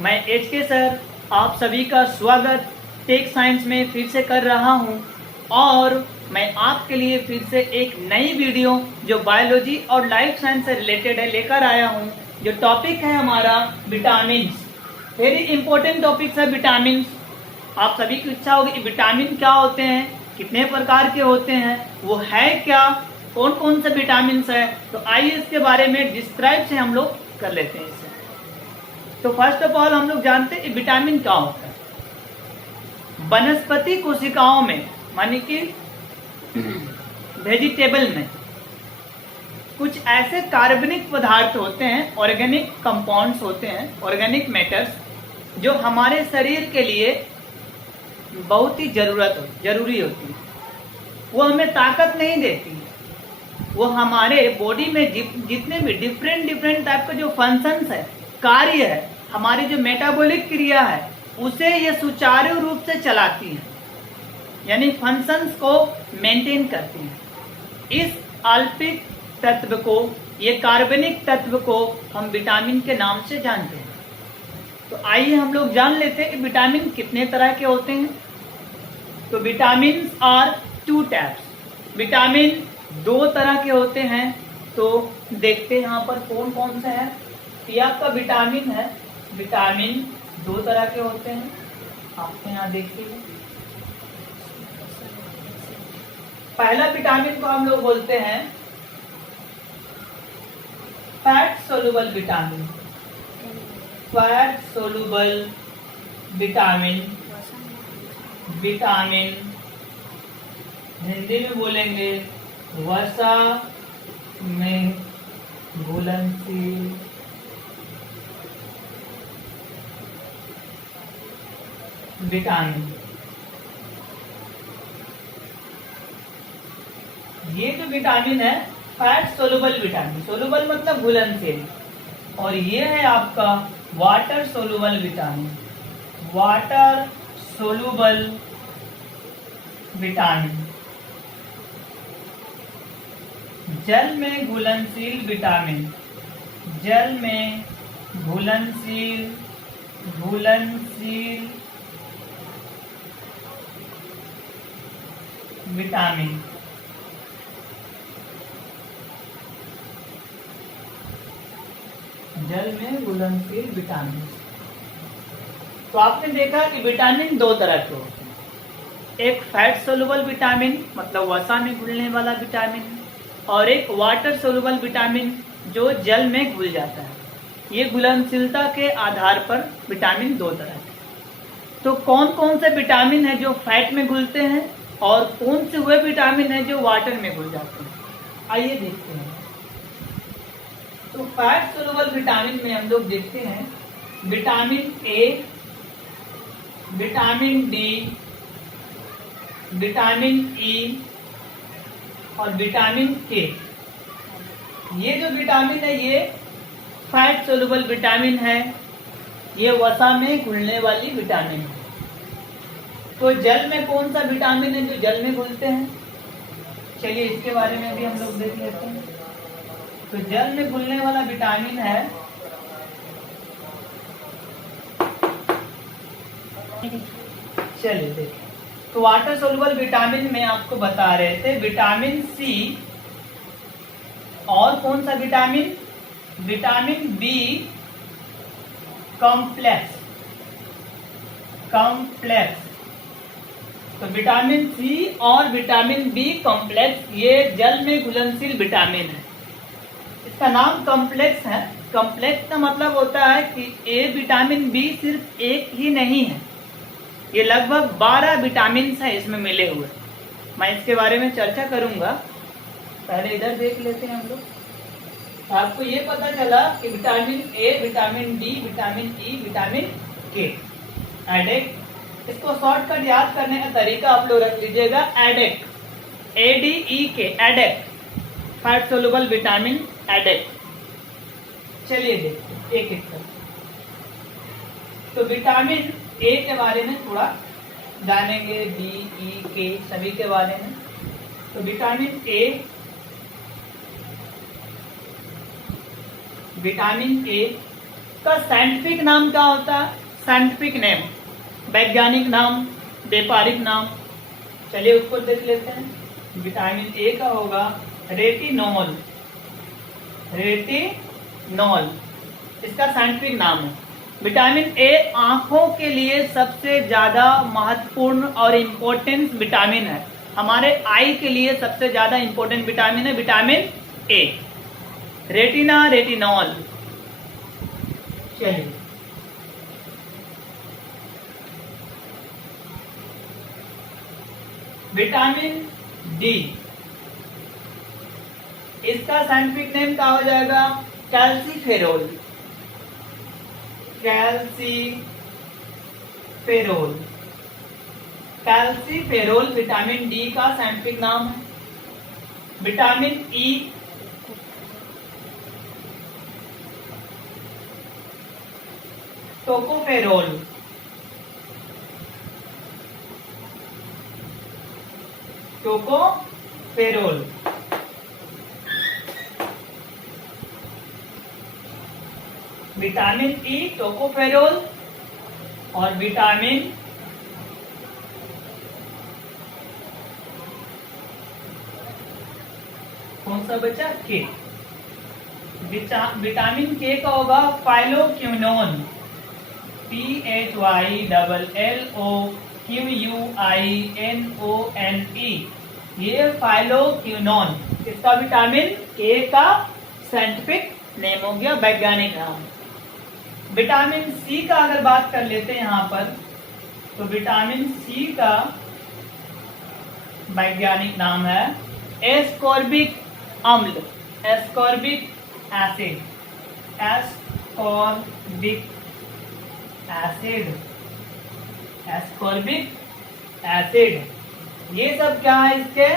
मैं HK sir आप सभी का स्वागत टेक साइंस में फिर से कर रहा हूं और मैं आपके लिए फिर से एक नई वीडियो जो बायोलॉजी और लाइफ साइंस से रिलेटेड है लेकर आया हूं। जो टॉपिक है हमारा विटामिन। वेरी इंपॉर्टेंट टॉपिक है विटामिन। आप सभी की इच्छा होगी कि विटामिन क्या होते हैं, कितने प्रकार के होते हैं, वो है क्या, कौन कौन से विटामिन है। तो आइए इसके बारे में डिस्क्राइब से हम लोग कर लेते हैं इसे। तो फर्स्ट ऑफ ऑल हम लोग जानते हैं विटामिन क्या होता है। वनस्पति कोशिकाओं में मानी कि वेजिटेबल में कुछ ऐसे कार्बनिक पदार्थ होते हैं, ऑर्गेनिक कंपाउंड्स होते हैं, ऑर्गेनिक मैटर्स, जो हमारे शरीर के लिए बहुत ही जरूरी होती है। वो हमें ताकत नहीं देती, वो हमारे बॉडी में जितने भी डिफरेंट टाइप का जो फंक्शंस है, कार्य है, हमारी जो मेटाबॉलिक क्रिया है, उसे ये सुचारू रूप से चलाती है, यानी फंक्शंस को मेंटेन करती है। इस अल्पिक तत्व को, ये कार्बनिक तत्व को हम विटामिन के नाम से जानते हैं। तो आइए हम लोग जान लेते हैं कि विटामिन कितने तरह के होते हैं। तो विटामिन आर 2 टाइप्स। विटामिन 2 तरह के होते हैं। तो देखते हैं यहाँ पर कौन कौन से हैं। ये आपका विटामिन है। विटामिन 2 तरह के होते हैं, आपके यहाँ देखिए। पहला विटामिन को हम लोग बोलते हैं fat soluble vitamin. Fat soluble vitamin, vitamin Hindi में बोलेंगे वसा में घुलनशील विटामिन। ये जो विटामिन है फैट सोलुबल विटामिन, सोलुबल मतलब घुलनशील, और ये है आपका water soluble vitamin. Water soluble vitamin, जल में घुलनशील विटामिन, जल में घुलनशील विटामिन। जल में घुलनशील विटामिन। तो आपने देखा कि विटामिन 2 तरह के होते हैं। एक फैट सोलुबल विटामिन मतलब वसा में घुलने वाला विटामिन, और एक वाटर सोलुबल विटामिन जो जल में घुल जाता है। ये घुलनशीलता के आधार पर विटामिन 2 तरह के। तो कौन कौन से विटामिन है जो फैट में घुलते हैं और कौन से वे विटामिन है जो वाटर में घुल जाते हैं, आइए देखते हैं। तो फैट सोलुबल विटामिन में हम लोग देखते हैं vitamin A, vitamin D, vitamin E और विटामिन के। ये जो विटामिन है ये फैट सोलुबल विटामिन है, ये वसा में घुलने वाली विटामिन है। तो जल में कौन सा विटामिन है जो जल में घुलते हैं, चलिए इसके बारे में भी हम लोग देख लेते हैं। तो जल में घुलने वाला विटामिन है चलिए देखिए। तो वाटर सोलुबल विटामिन में आपको बता रहे थे विटामिन सी, और कौन सा विटामिन, विटामिन बी कॉम्प्लेक्स। तो विटामिन सी और विटामिन बी कॉम्प्लेक्स ये जल में घुलनशील विटामिन है। इसका नाम कॉम्प्लेक्स है। कॉम्प्लेक्स का मतलब होता है कि ए विटामिन बी सिर्फ एक ही नहीं है, ये लगभग 12 विटामिन है इसमें मिले हुए। मैं इसके बारे में चर्चा करूंगा, पहले इधर देख लेते हैं हम लोग। तो आपको ये पता चला कि vitamin A, vitamin D, vitamin E, vitamin के, एडेक। इसको शॉर्टकट याद करने का तरीका आप लोग रख लीजिएगा, एडेक, ADEK, एडेक, फैट सोलुबल विटामिन एडेक। चलिए देखते एक एक कर। तो विटामिन ए के बारे में थोड़ा जानेंगे, डी, ई, के सभी के बारे में। तो विटामिन ए, का साइंटिफिक नाम क्या होता है? साइंटिफिक नेम, वैज्ञानिक नाम, व्यापारिक नाम, चलिए उसको देख लेते हैं। विटामिन ए का होगा रेटिनॉल, रेटिनॉल इसका साइंटिफिक नाम है। विटामिन ए आंखों के लिए सबसे ज्यादा महत्वपूर्ण और इम्पोर्टेंट विटामिन है। हमारे आई के लिए सबसे ज्यादा इम्पोर्टेंट विटामिन है विटामिन ए, रेटिना, रेटिनॉल। चलिए विटामिन डी, इसका साइंटिफिक नेम क्या हो जाएगा? Calciferol, calciferol, calciferol vitamin D का साइंटिफिक नाम है। Vitamin E, tocopherol, tocopherol. Vitamin E, tocopherol और विटामिन कौन सा बचा? के। विटामिन के का होगा फाइलोक्विनोन, PHYLLOQUINONE, ये फाइलोक्विनोन इसका विटामिन के का साइंटिफिक नेम हो गया, वैज्ञानिक नाम। विटामिन सी का अगर बात कर लेते हैं यहां पर, तो विटामिन सी का वैज्ञानिक नाम है एस्कॉर्बिक अम्ल, ascorbic acid, ascorbic acid, ascorbic acid. ये सब क्या है इसके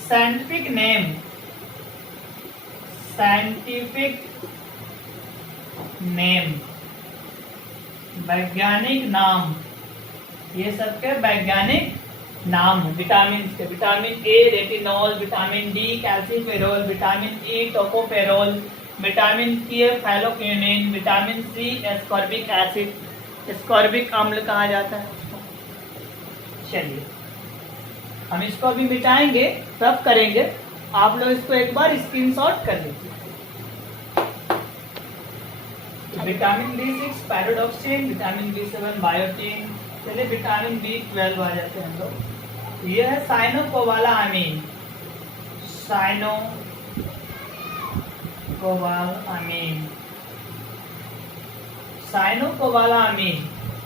साइंटिफिक नेम, साइंटिफिक नेम, वैज्ञानिक नाम, ये सब के वैज्ञानिक नाम है vitamin K. Vitamin A retinol, vitamin D calciferol, vitamin E tocopherol, vitamin K phylloquinone, vitamin C ascorbic acid, ascorbic अम्ल कहा जाता है उसको। चलिए हम इसको अभी मिटाएंगे, तब करेंगे। आप लोग इसको एक बार स्क्रीनशॉट कर लीजिए। Vitamin B6 pyridoxine, vitamin B7 biotin. चलिए विटामिन B12 आ जाते हैं हम लोग। ये है साइनोकोबालामीन, साइनोकोबालामीन, साइनोकोबालामीन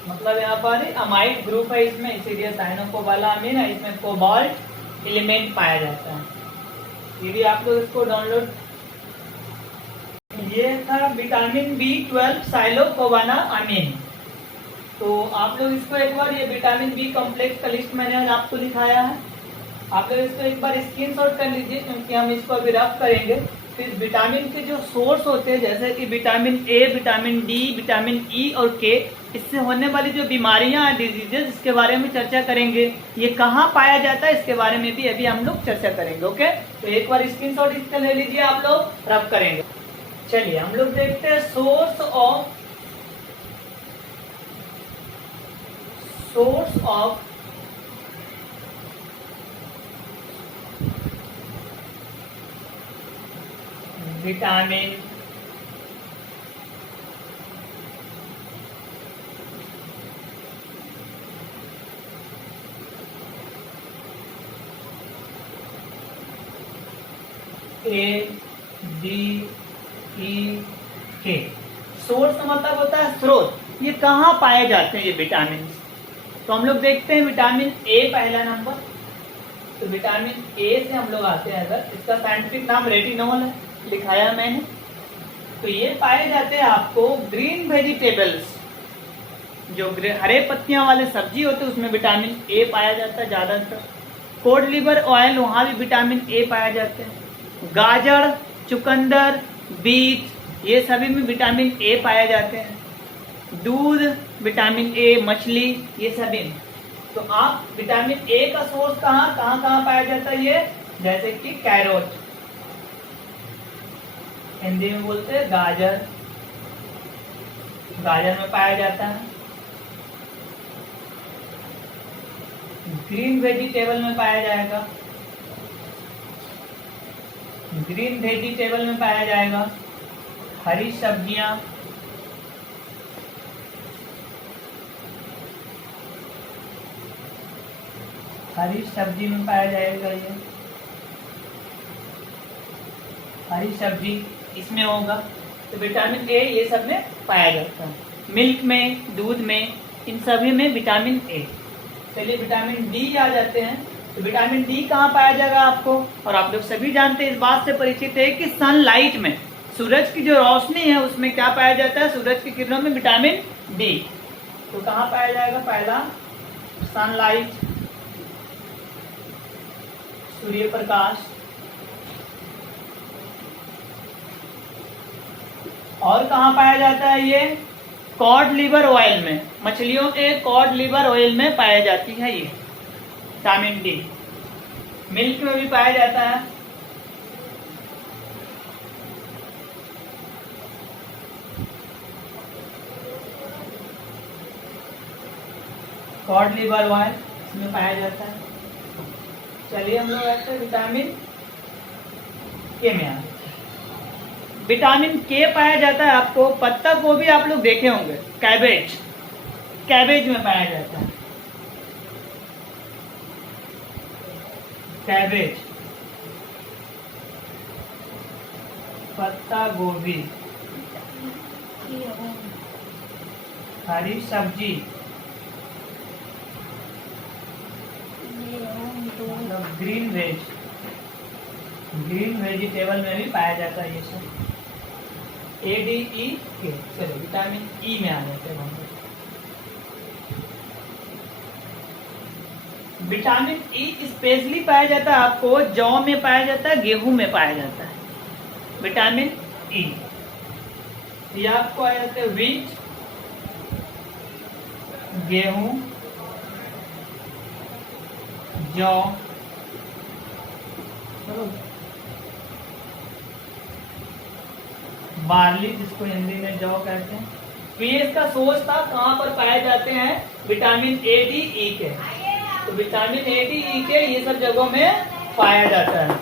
मतलब यहाँ पर अमाइड ग्रुप है इसमें, इसीलिए साइनोकोबालामीन है। इसमें कोबाल्ट एलिमेंट पाया जाता है। ये भी आप लोग इसको डाउनलोड। ये था विटामिन B12 साइलोकोबालामीन। तो आप लोग इसको एक बार, ये विटामिन बी कॉम्प्लेक्स का लिस्ट मैंने आपको दिखाया है, आप लोग इसको एक बार स्क्रीनशॉट कर लीजिए, क्योंकि हम इसको अभी रफ करेंगे। फिर विटामिन के जो सोर्स होते हैं, जैसे कि vitamin A, vitamin D, vitamin E और के, इससे होने वाली जो बीमारियां हैं, डिजीजेस, इसके बारे में चर्चा करेंगे। ये कहाँ पाया जाता है इसके बारे में भी अभी हम लोग चर्चा करेंगे। ओके, तो एक बार स्क्रीनशॉट इसका ले लीजिए, आप लोग रफ करेंगे। चलिए हम लोग देखते हैं source of vitamin A, D, E, K. Source का मतलब होता है स्रोत। ये कहाँ पाए जाते हैं ये विटामिन? तो हम लोग देखते हैं विटामिन ए पहला नंबर। तो विटामिन ए से हम लोग आते हैं, अगर इसका साइंटिफिक नाम रेटिनॉल है, लिखाया मैंने। तो ये पाए जाते हैं आपको ग्रीन वेजिटेबल्स, जो हरे पत्तियां वाले सब्जी होते हैं उसमें विटामिन ए पाया जाता है ज्यादातर। कोड लिवर ऑयल, वहां भी विटामिन ए पाया जाते हैं। गाजर, चुकंदर, बीट, ये सभी में विटामिन ए पाए जाते हैं। दूध, विटामिन ए, मछली, ये सभी में। तो आप विटामिन ए का सोर्स कहाँ कहाँ पाया जाता है ये? जैसे कि कैरोट, हिंदी में बोलते हैं गाजर, गाजर में पाया जाता है। ग्रीन वेजिटेबल में पाया जाएगा, ग्रीन वेजिटेबल में पाया जाएगा। हरी सब्जियां, हरी सब्जी में पाया जाएगा। ये हरी सब्जी इसमें होगा। तो विटामिन ए ये सब में पाया जाता है, मिल्क में, दूध में, इन सभी में विटामिन ए। चलिए विटामिन डी आ जाते हैं। तो विटामिन डी कहाँ पाया जाएगा आपको, और आप लोग सभी जानते हैं, इस बात से परिचित है कि सनलाइट में, सूरज की जो रोशनी है उसमें क्या पाया जाता है, सूरज की किरणों में विटामिन डी। तो कहाँ पाया जाएगा, पहला सनलाइट, सूर्य प्रकाश। और कहाँ पाया जाता है ये, कॉड लिवर ऑयल में, मछलियों के कॉड लिवर ऑयल में पाया जाती है ये विटामिन डी। मिल्क में भी पाया जाता है। कॉड लिवर ऑयल इसमें पाया जाता है। चलिए हम लोग आते हैं विटामिन के में। विटामिन के पाया जाता है आपको पत्ता गोभी, आप लोग देखे होंगे, कैबेज, कैबेज में पाया जाता है। कैबेज, पत्ता गोभी, हरी सब्जी, मतलब ग्रीन वेज, ग्रीन वेजिटेबल में भी पाया जाता है ये सब। ए डी ई के, चलो विटामिन ई में आ जाते हैं। विटामिन ई स्पेशली पाया जाता है आपको जौ में पाया जाता है, गेहूं में पाया जाता है विटामिन ई। ये आपको आ जाते हैं व्हीट, गेहूं, जौ, बार्ली जिसको हिंदी में जौ कहते हैं। तो ये इसका सोर्स था, कहाँ पर पाए जाते हैं, विटामिन ए डी ई के। तो विटामिन ए डी ई के ये सब जगहों में पाया जाता है।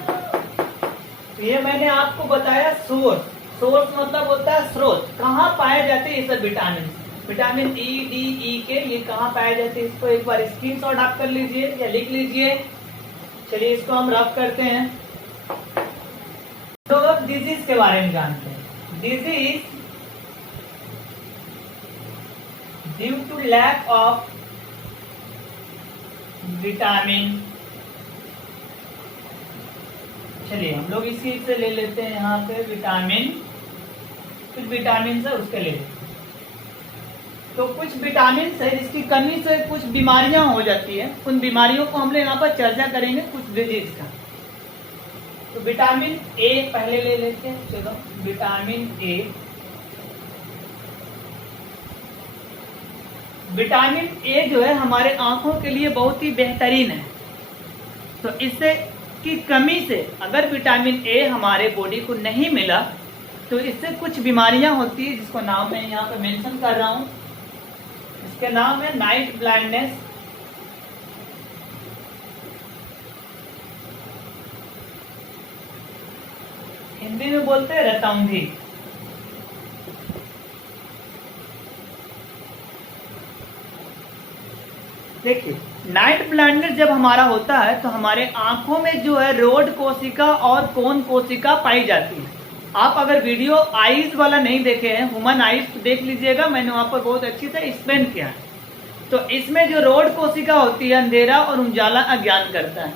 तो ये मैंने आपको बताया सोर्स, सोर्स मतलब होता है स्रोत, कहाँ पाए जाते हैं ये सब vitamin. Vitamin E D E के ये कहाँ पाए जाते हैं, इसको एक बार स्क्रीनशॉट आप कर लीजिए या लिख लीजिए। चलिए इसको हम रफ करते हैं। तो अब डिजीज के बारे में जानते हैं। Disease due to lack of vitamin. चलिए हम लोग इसी से ले लेते हैं यहाँ पे विटामिन, कुछ विटामिन से उसके ले लेते हैं। तो कुछ विटामिन है जिसकी कमी से कुछ बीमारियां हो जाती है, उन बीमारियों को हम लोग यहाँ पर चर्चा करेंगे, कुछ डिजीज का। तो विटामिन ए पहले ले लेते हैं। चलो विटामिन ए, विटामिन ए जो है हमारे आंखों के लिए बहुत ही बेहतरीन है। तो इससे की कमी से अगर विटामिन ए हमारे बॉडी को नहीं मिला तो इससे कुछ बीमारियां होती है, जिसको नाम मैं यहाँ पे मेंशन कर रहा हूँ। इसके नाम है नाइट ब्लाइंडनेस, हिंदी में बोलते हैं रतौंधी। देखिए नाइट ब्लाइंडनेस जब हमारा होता है तो हमारे आंखों में जो है रोड कोशिका और कोन कोशिका पाई जाती है। आप अगर वीडियो आईज वाला नहीं देखे हैं, ह्यूमन आईज, तो देख लीजिएगा, मैंने वहां पर बहुत अच्छी से एक्सप्लेन किया है। तो इसमें जो रोड कोशिका होती है अंधेरा और उजाला अज्ञान करता है,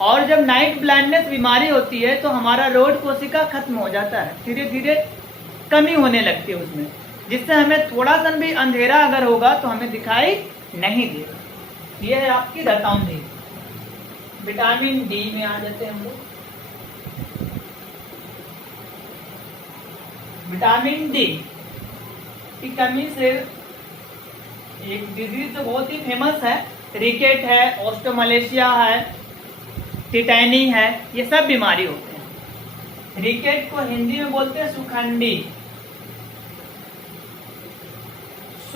और जब नाइट ब्लाइंडनेस बीमारी होती है तो हमारा रोड कोशिका खत्म हो जाता है, धीरे धीरे कमी होने लगती है उसमें, जिससे हमें थोड़ा सा भी अंधेरा अगर होगा तो हमें दिखाई नहीं देगा। ये है आपकी रतौंधी। विटामिन डी में आ जाते हैं हम लोग। विटामिन डी की कमी से एक डिजीज जो बहुत ही फेमस है, रिकेट है, ऑस्टोमलेशिया है, टिटैनी है, ये सब बीमारी होते हैं। रिकेट को हिंदी में बोलते हैं सुखंडी,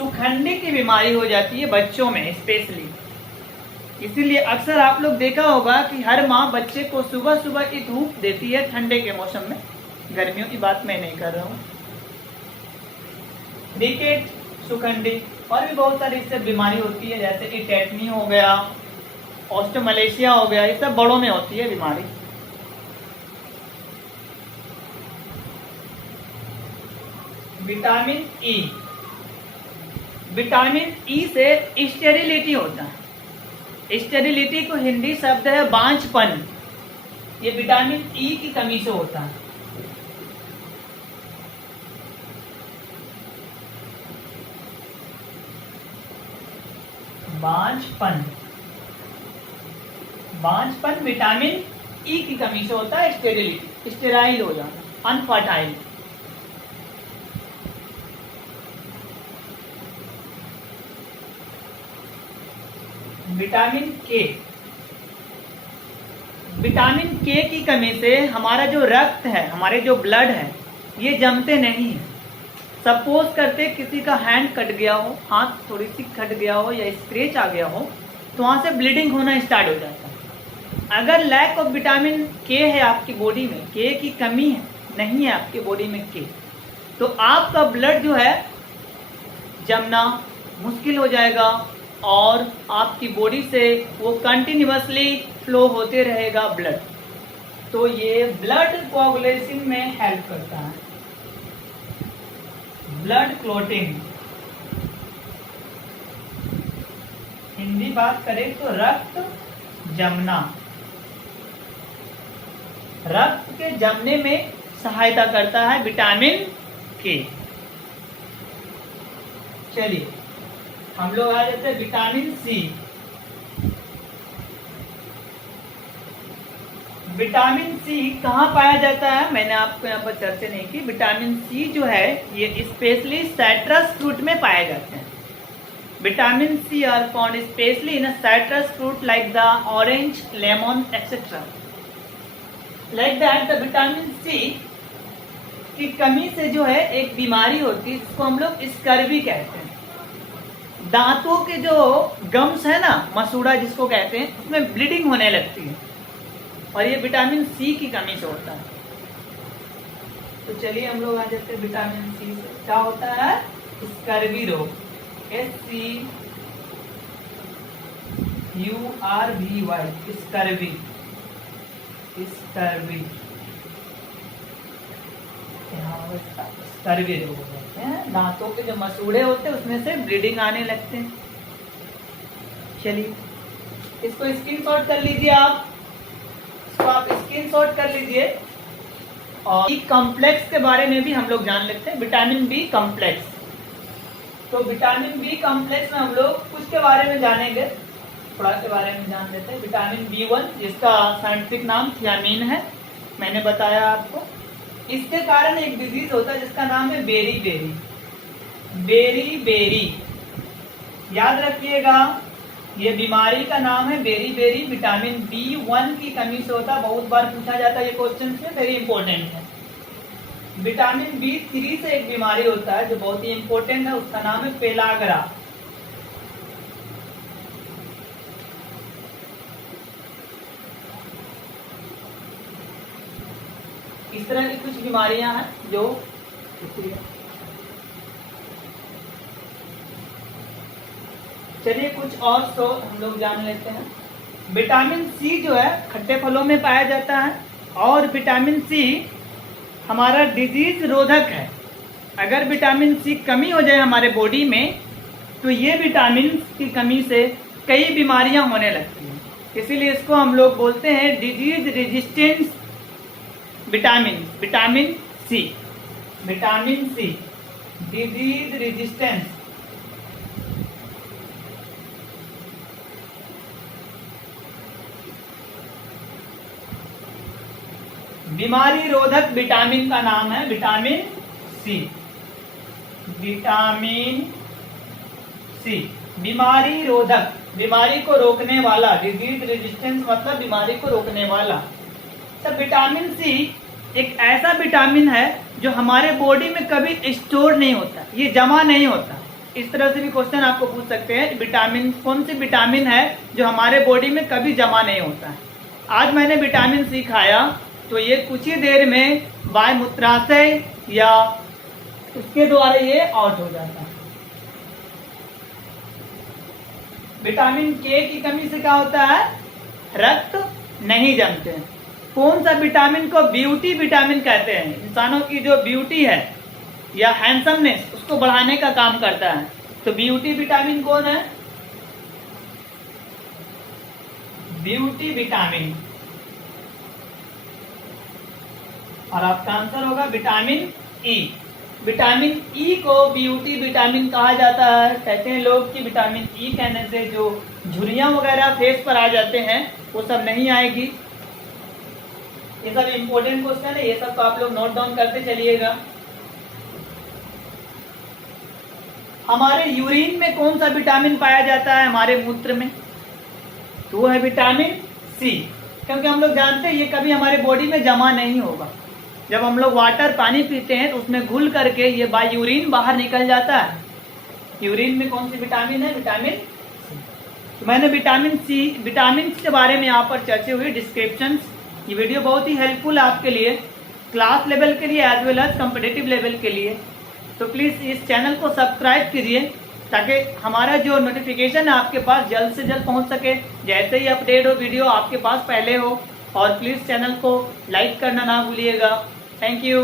सुखंडी की बीमारी हो जाती है बच्चों में स्पेशली। इसीलिए अक्सर आप लोग देखा होगा कि हर माँ बच्चे को सुबह सुबह की धूप देती है ठंडे के मौसम में, गर्मियों की बात मैं नहीं कर रहा हूँ। रिकेट, सुखंडी और भी बहुत सारी इससे बीमारी होती है, जैसे कि टेटनी हो गया, ऑस्टोमलेशिया हो गया, ये सब बड़ों में होती है बीमारी। विटामिन ई, विटामिन ई से स्टेरिलिटी होता है। स्टेरिलिटी को हिंदी शब्द है बांझपन, ये विटामिन ई की कमी से होता है। बांझपन, बांझपन विटामिन ई की कमी से होता है। स्टेरिलिटी, स्टेराइल हो जाना, अनफर्टाइल। विटामिन के, विटामिन के की कमी से हमारा जो रक्त है, हमारे जो ब्लड है, ये जमते नहीं है। सपोज करते किसी का हैंड कट गया हो, हाथ थोड़ी सी कट गया हो या स्क्रैच आ गया हो, तो वहां से ब्लीडिंग होना स्टार्ट हो जाता है। अगर लैक ऑफ विटामिन के है आपकी बॉडी में, के की कमी है, नहीं है आपकी बॉडी में के, तो आपका ब्लड जो है जमना मुश्किल हो जाएगा और आपकी बॉडी से वो कंटिन्यूअसली फ्लो होते रहेगा ब्लड। तो ये ब्लड कोआगुलेशन में हेल्प करता है। ब्लड क्लॉटिंग, हिंदी बात करें तो रक्त जमना, रक्त के जमने में सहायता करता है विटामिन के। चलिए हम लोग आ जाते हैं विटामिन सी। विटामिन सी कहाँ पाया जाता है, मैंने आपको यहाँ पर चर्चा नहीं की। विटामिन सी जो है ये स्पेशली साइट्रस फ्रूट में पाए जाते हैं। Vitamin C are found specially in citrus fruit like the orange, lemon etcetera. Like that the vitamin C की कमी से जो है एक बीमारी होती है जिसको हम लोग स्कर्वी कहते हैं। दांतों के जो गम्स है ना, मसूड़ा जिसको कहते हैं, उसमें ब्लीडिंग होने लगती है और ये विटामिन सी की कमी से होता है। तो चलिए हम लोग आ जाते हैं विटामिन सी से क्या होता है, स्कर्वी रोग, SCURVY, स्कर्वी, स्कर्वी, स्कर्वी रोग होते हैं। दांतों के जो मसूड़े होते हैं उसमें से ब्लीडिंग आने लगते हैं। चलिए इसको स्क्रीनशॉट कर लीजिए आप, इसको आप स्क्रीनशॉट कर लीजिए। और बी कॉम्प्लेक्स के बारे में भी हम लोग जान लेते हैं, विटामिन बी कॉम्प्लेक्स। तो विटामिन बी कॉम्प्लेक्स में हम लोग कुछ के बारे में जानेंगे, थोड़ा के बारे में जान लेते हैं। विटामिन B1 जिसका साइंटिफिक नाम थियामीन है, मैंने बताया आपको। इसके कारण एक डिजीज होता है जिसका नाम है बेरी बेरी, बेरी बेरी, याद रखिएगा ये बीमारी का नाम है बेरी बेरी। विटामिन B1 की कमी से होता है, बहुत बार पूछा जाता है ये क्वेश्चन से, वेरी इंपॉर्टेंट है। विटामिन B3 से एक बीमारी होता है जो बहुत ही इंपॉर्टेंट है, उसका नाम है पेलाग्रा। इस तरह की कुछ बीमारियां हैं जो चलिए कुछ और तो हम लोग जान लेते हैं। विटामिन सी जो है खट्टे फलों में पाया जाता है और विटामिन सी हमारा डिजीज रोधक है। अगर विटामिन सी कमी हो जाए हमारे बॉडी में तो ये विटामिन की कमी से कई बीमारियां होने लगती हैं, इसीलिए इसको हम लोग बोलते हैं disease resistance vitamin, vitamin C, vitamin C, disease resistance. बीमारी रोधक विटामिन का नाम है विटामिन सी, विटामिन सी, बीमारी रोधक, बीमारी को रोकने वाला, डिजीज रेजिस्टेंस मतलब बीमारी को रोकने वाला। तो विटामिन सी एक ऐसा विटामिन है जो हमारे बॉडी में कभी स्टोर नहीं होता, ये जमा नहीं होता, इस तरह से भी क्वेश्चन आपको पूछ सकते हैं, विटामिन कौन सी विटामिन है जो हमारे बॉडी में कभी जमा नहीं होता है। आज मैंने विटामिन सी खाया तो ये कुछ ही देर में बाय मूत्राशय या उसके द्वारा ये आउट हो जाता है। विटामिन के की कमी से क्या होता है, रक्त नहीं जमते हैं। कौन सा विटामिन को ब्यूटी विटामिन कहते हैं, इंसानों की जो ब्यूटी है या हैंडसमनेस उसको बढ़ाने का काम करता है। तो ब्यूटी विटामिन कौन है, ब्यूटी विटामिन, और आपका आंसर होगा विटामिन ई। विटामिन ई को ब्यूटी विटामिन कहा जाता है। कहते हैं लोग कि विटामिन ई कहने से जो झुर्रियां वगैरह फेस पर आ जाते हैं वो सब नहीं आएगी। ये सब इंपॉर्टेंट क्वेश्चन है, ये सब को आप लोग नोट डाउन करते चलिएगा। हमारे यूरिन में कौन सा विटामिन पाया जाता है, हमारे मूत्र में, तो वो है विटामिन सी। क्योंकि हम लोग जानते हैं ये कभी हमारे बॉडी में जमा नहीं होगा। जब हम लोग वाटर पानी पीते हैं तो उसमें घुल करके ये बाय यूरिन बाहर निकल जाता है। यूरिन में कौन सी विटामिन है, विटामिन सी। तो मैंने विटामिन सी के बारे में यहाँ पर चर्चा हुई, डिस्क्रिप्शन। ये वीडियो बहुत ही हेल्पफुल है आपके लिए, क्लास लेवल के लिए as well as competitive level के लिए। तो प्लीज इस चैनल को सब्सक्राइब कीजिए ताकि हमारा जो नोटिफिकेशन है आपके पास जल्द से जल्द पहुंच सके। जैसे ही अपडेट हो वीडियो आपके पास पहले हो। और प्लीज चैनल को लाइक करना ना भूलिएगा। Thank you.